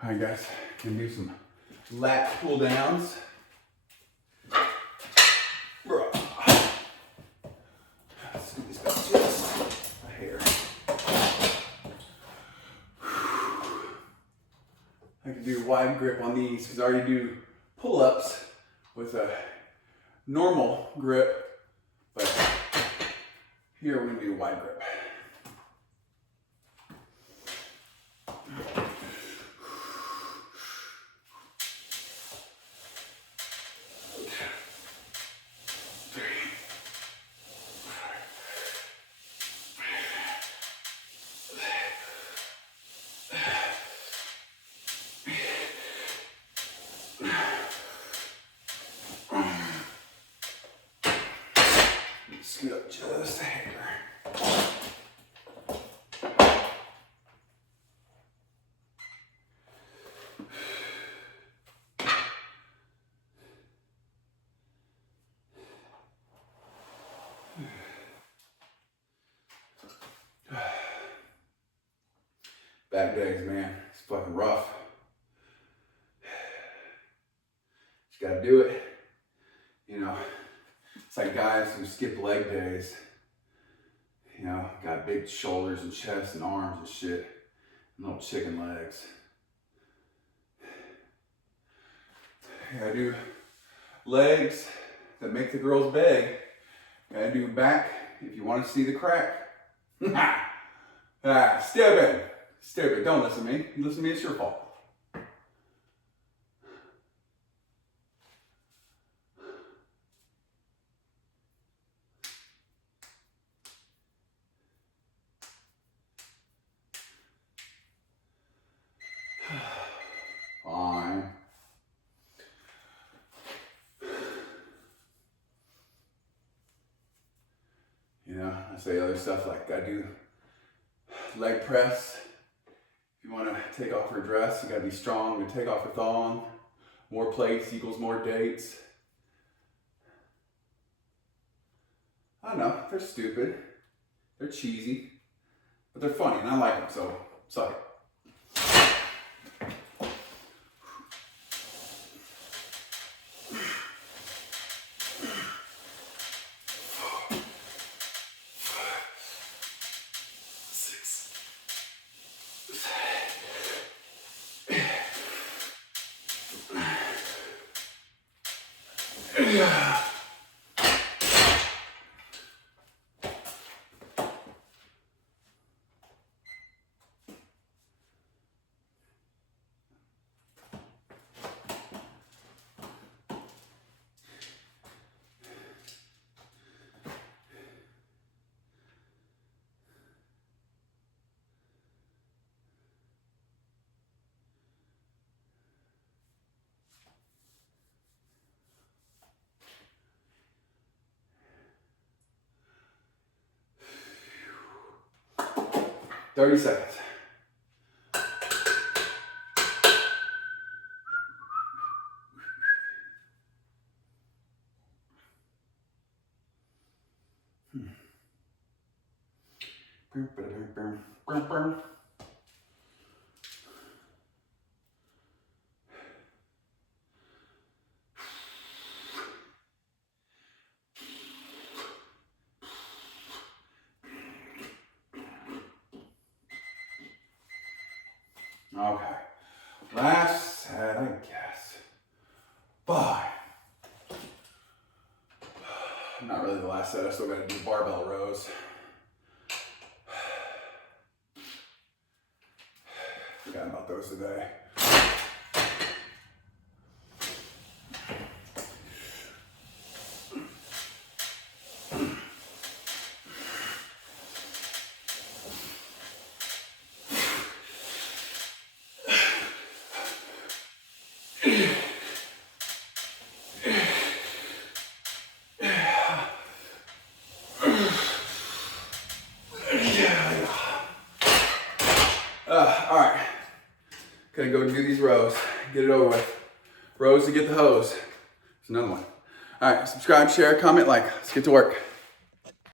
All right, guys, gonna do some lat pull downs. Scoot this back just a hair. I can do wide grip on these because I already do pull-ups with a normal grip, but here we're gonna do wide grip. Scoot up just a hair. Back days, man, it's fucking rough. Just gotta do it. You know, it's like guys who skip leg days. You know, got big shoulders and chest and arms and shit, and little chicken legs. Gotta do legs that make the girls beg. Gotta do back if you want to see the crack. Stupid. Stupid. Don't listen to me. You listen to me, it's your fault. Fine. You know, I say other stuff like I do leg press. If you want to take off her dress, you got to be strong to take off her thong. More plates equals more dates. I don't know, they're stupid. They're cheesy. But they're funny and I like them, so suck it. Yeah. Thirty seconds. Okay, last set, I guess. Bye. Not really the last set, I still gotta do barbell rows. Forgot about those today. All right, gonna go do these rows, get it over with. Rows to get the hose. There's another one. All right, subscribe, share, comment, like. Let's get to work.